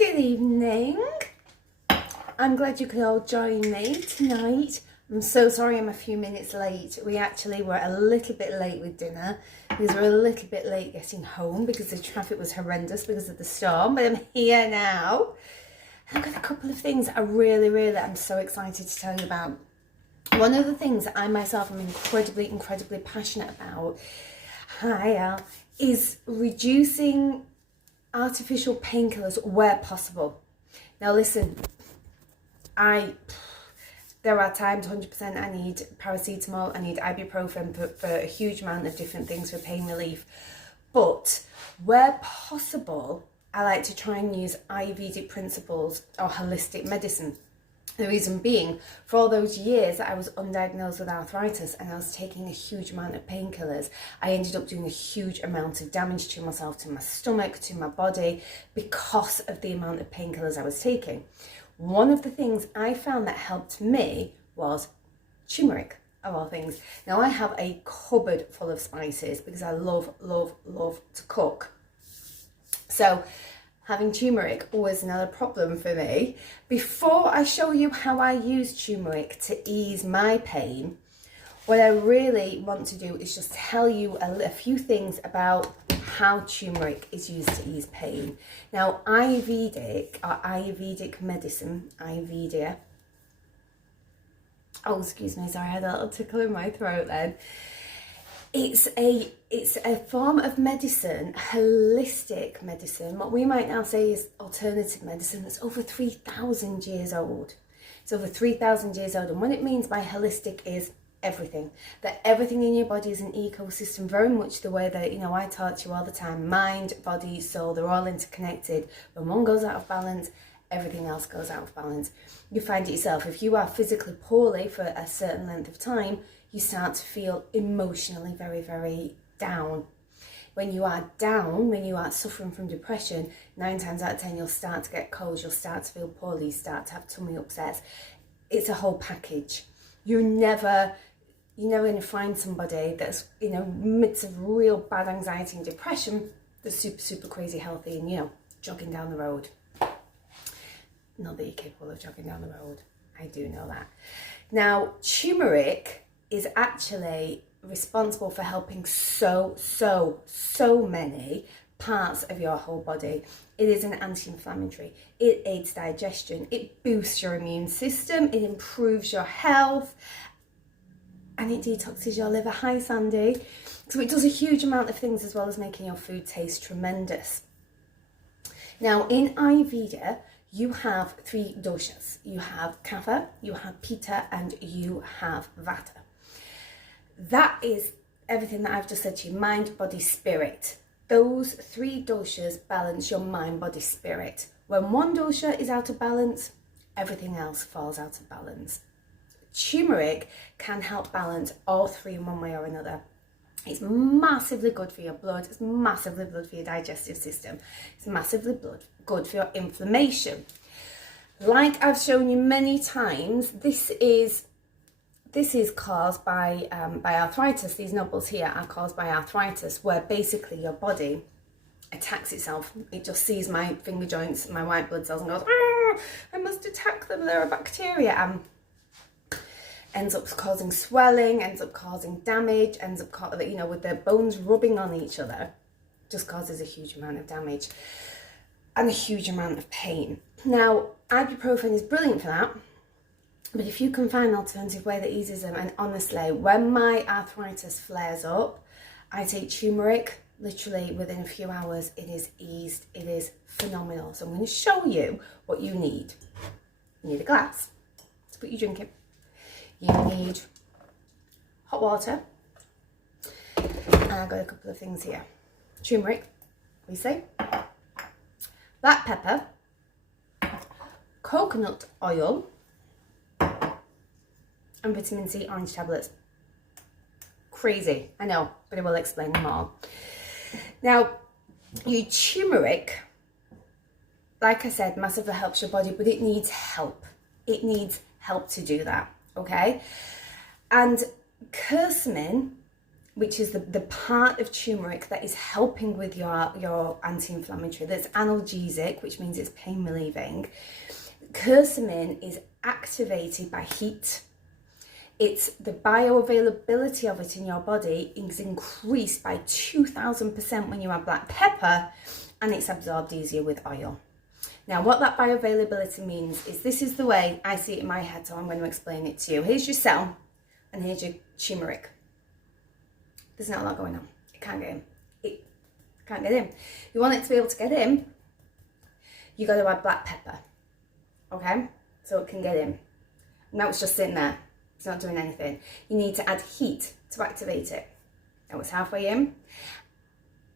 Good evening. I'm glad you could all join me tonight. I'm so sorry I'm a few minutes late. We actually were a little bit late with dinner because we're a little bit late getting home because the traffic was horrendous because of the storm. But I'm here now. I've got a couple of things I really am so excited to tell you about. One of the things that I myself am incredibly passionate about, is reducing artificial painkillers where possible. Now listen, there are times 100% I need paracetamol, I need ibuprofen for a huge amount of different things for pain relief. But where possible, I like to try and use Ayurvedic principles or holistic medicine. The reason being, for all those years that I was undiagnosed with arthritis and I was taking a huge amount of painkillers, I ended up doing a huge amount of damage to myself, to my stomach, to my body, because of the amount of painkillers I was taking. One of the things I found that helped me was turmeric, of all things. Now I have a cupboard full of spices because I love to cook. So having turmeric was not a problem for me. Before I show you how I use turmeric to ease my pain, what I really want to do is just tell you a few things about how turmeric is used to ease pain. Now, Ayurvedic medicine, Ayurveda. Oh, excuse me, sorry, I had a little tickle in my throat then. It's a form of medicine, holistic medicine, what we might now say is alternative medicine, that's over 3,000 years old. It's over 3,000 years old, and what it means by holistic is everything. That everything in your body is an ecosystem, very much the way that, I talk to you all the time. Mind, body, soul, they're all interconnected. When one goes out of balance, everything else goes out of balance. You find it yourself, if you are physically poorly for a certain length of time, you start to feel emotionally very down. When you are down, when you are suffering from depression, 9 times out of 10 you'll start to get colds, you'll start to feel poorly, you start to have tummy upsets. It's a whole package. You're never going to find somebody that's midst of real bad anxiety and depression that's super crazy healthy and jogging down the road. Not that you're capable of jogging down the road, I do know that. Now turmeric is actually responsible for helping so many parts of your whole body. It is an anti-inflammatory, it aids digestion, it boosts your immune system, it improves your health, and it detoxes your liver. Hi Sandy. So it does a huge amount of things, as well as making your food taste tremendous. Now in Ayurveda you have 3 doshas. You have Kapha, you have Pitta, and you have Vata. That is everything that I've just said to you: mind, body, spirit. Those 3 doshas balance your mind, body, spirit. When one dosha is out of balance, everything else falls out of balance. Turmeric can help balance all 3 in one way or another. It's massively good for your blood, it's massively good for your digestive system, it's massively good for your inflammation. Like I've shown you many times, this is caused by arthritis. These nubbles here are caused by arthritis, where basically your body attacks itself. It just sees my finger joints, my white blood cells, and goes, I must attack them, they're a bacteria, and ends up causing swelling, ends up causing damage, ends up with their bones rubbing on each other, just causes a huge amount of damage and a huge amount of pain. Now ibuprofen is brilliant for that, but if you can find an alternative way that eases them, and honestly, when my arthritis flares up, I take turmeric. Literally within a few hours it is eased. It is phenomenal. So I'm going to show you what you need. You need a glass to put your drink in. You need hot water, and I've got a couple of things here. Turmeric, we say, black pepper, coconut oil, and vitamin C orange tablets. Crazy, I know, but I will explain them all. Now, your turmeric, like I said, massively helps your body, but it needs help. It needs help to do that, okay? And curcumin which is the part of turmeric that is helping with your anti-inflammatory, that's analgesic, which means it's pain relieving. Curcumin is activated by heat. It's the bioavailability of it in your body is increased by 2000% when you have black pepper, and it's absorbed easier with oil. Now, what that bioavailability means is, this is the way I see it in my head, so I'm going to explain it to you. Here's your cell, and here's your turmeric. There's not a lot going on. It can't get in. It can't get in. You want it to be able to get in, you got to add black pepper, okay? So it can get in. Now it's just sitting there. It's not doing anything. You need to add heat to activate it. Now it's halfway in.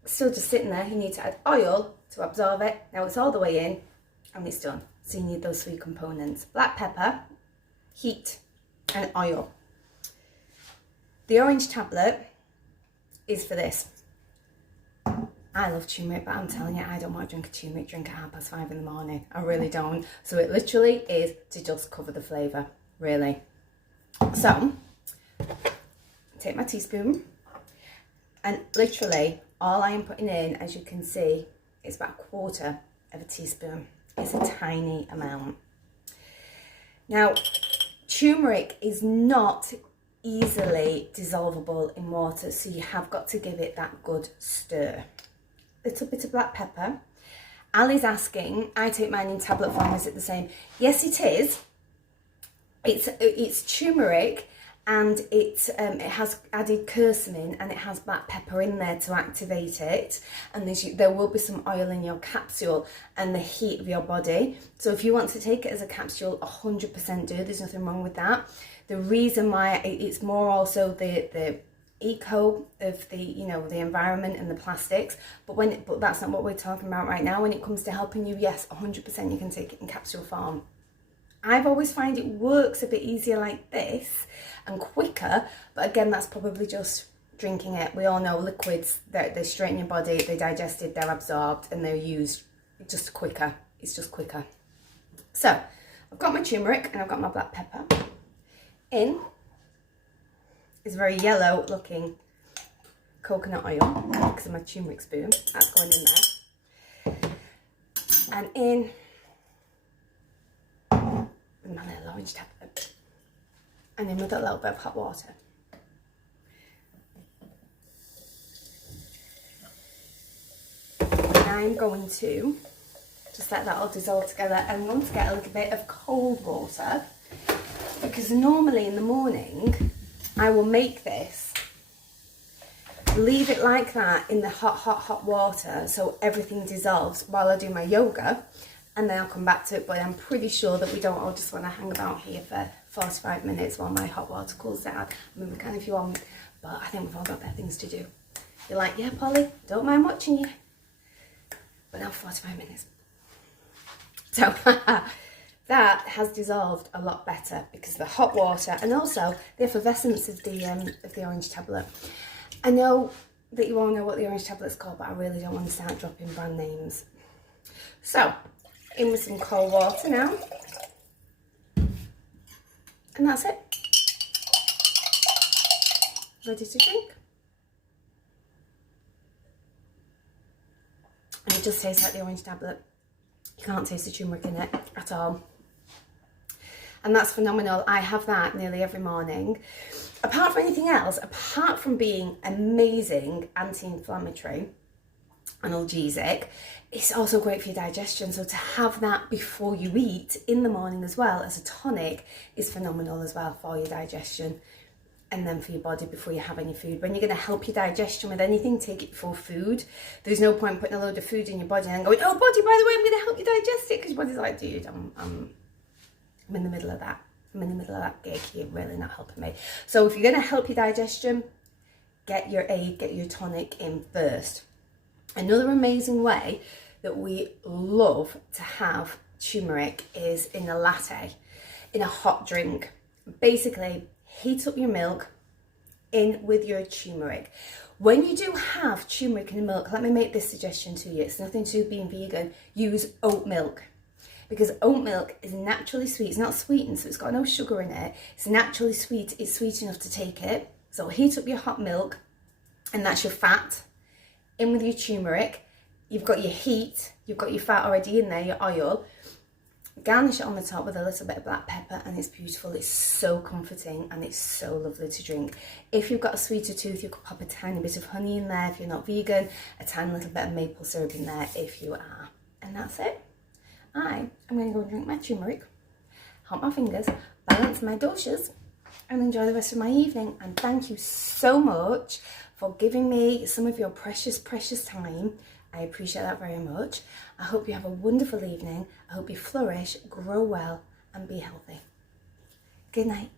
Still just sitting there. You need to add oil to absorb it. Now it's all the way in, and it's done. So you need those three components: black pepper, heat, and oil. The orange tablet is for this. I love turmeric, but I'm telling you, I don't want to drink a turmeric drink at 5:30 in the morning. I really don't. So it literally is to just cover the flavour, really. So, take my teaspoon, and literally all I am putting in, as you can see, is about 1/4 of a teaspoon. It's a tiny amount. Now, turmeric is not easily dissolvable in water, so you have got to give it that good stir. A little bit of black pepper. Ali's asking, I take mine in tablet form, is it the same? Yes, it is. It's turmeric, and it has added curcumin, and it has black pepper in there to activate it, and there will be some oil in your capsule and the heat of your body. So if you want to take it as a capsule, 100% do. There's nothing wrong with that. The reason why it's more also the eco of the environment and the plastics, but that's not what we're talking about right now. When it comes to helping you, yes, 100% you can take it in capsule form. I've always find it works a bit easier like this and quicker, but again, that's probably just drinking it. We all know liquids, they're straight in your body, they're digested, they're absorbed, and they're used just quicker. It's just quicker. So I've got my turmeric and I've got my black pepper. In is very yellow looking coconut oil because of my turmeric spoon. That's going in there. And in with my little orange tablet, and then with a little bit of hot water. And I'm going to just let that all dissolve together, and I'm going to get a little bit of cold water, because normally in the morning I will make this, leave it like that in the hot water so everything dissolves while I do my yoga, and then I'll come back to it. But I'm pretty sure that we don't all just want to hang about here for 45 minutes while my hot water cools down. I mean, we can if you want, but I think we've all got better things to do. You're like, yeah, Polly, don't mind watching you, but now 45 minutes. So that has dissolved a lot better because of the hot water and also the effervescence of the orange tablet. I know that you all know what the orange tablet's called, but I really don't want to start dropping brand names. So, in with some cold water now. And that's it. Ready to drink. And it just tastes like the orange tablet. You can't taste the turmeric in it at all. And that's phenomenal. I have that nearly every morning. Apart from anything else, apart from being amazing anti-inflammatory, analgesic, it's also great for your digestion. So to have that before you eat in the morning as well as a tonic is phenomenal as well for your digestion, and then for your body before you have any food. When you're going to help your digestion with anything, take it before food. There's no point putting a load of food in your body and then going, oh body, by the way, I'm going to help you digest it, because your body's like, dude, I'm in the middle of that. I'm in the middle of that gig. You're really not helping me. So if you're going to help your digestion, get your aid, get your tonic in first. Another amazing way that we love to have turmeric is in a latte, in a hot drink. Basically, heat up your milk in with your turmeric. When you do have turmeric in the milk, let me make this suggestion to you. It's nothing to do with being vegan. Use oat milk, because oat milk is naturally sweet. It's not sweetened, so it's got no sugar in it. It's naturally sweet. It's sweet enough to take it. So heat up your hot milk and that's your fat. In with your turmeric, you've got your heat, you've got your fat already in there, your oil. Garnish it on the top with a little bit of black pepper, and it's beautiful. It's so comforting and it's so lovely to drink. If you've got a sweeter tooth, you could pop a tiny bit of honey in there if you're not vegan, a tiny little bit of maple syrup in there if you are. And that's it. I'm going to go and drink my turmeric, hop my fingers, balance my doshas, and enjoy the rest of my evening. And thank you so much for giving me some of your precious, precious time. I appreciate that very much. I hope you have a wonderful evening. I hope you flourish, grow well, and be healthy. Good night.